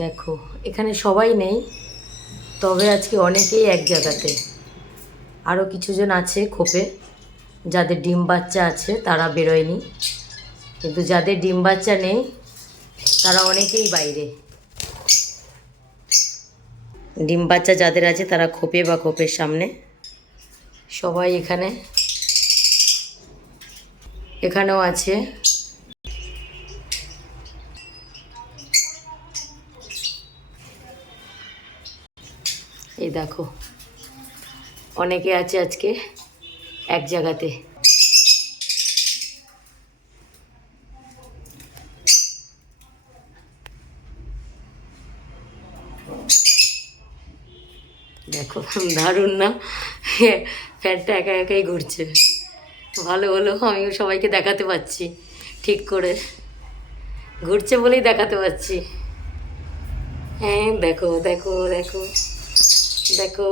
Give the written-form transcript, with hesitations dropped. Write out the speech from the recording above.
দেখো এখানে সবাই নেই, তবে আজকে অনেকেই এক জায়গাতে। আরও কিছুজন আছে খোপে, যাদের ডিম বাচ্চা আছে তারা বেরোয়নি, কিন্তু যাদের ডিম বাচ্চা নেই তারা অনেকেই বাইরে। ডিম বাচ্চা যাদের আছে তারা খোপে বা খোপের সামনে। সবাই এখানেও আছে। এই দেখো অনেকে আছে আজকে এক জায়গাতে। দেখো দারুণ না? ফ্যানটা একা একাই ঘুরছে। ভালো হলো, আমিও সবাইকে দেখাতে পাচ্ছি ঠিক করে, ঘুরছে বলেই দেখাতে পাচ্ছি। হ্যাঁ দেখো দেখো দেখো দেখো।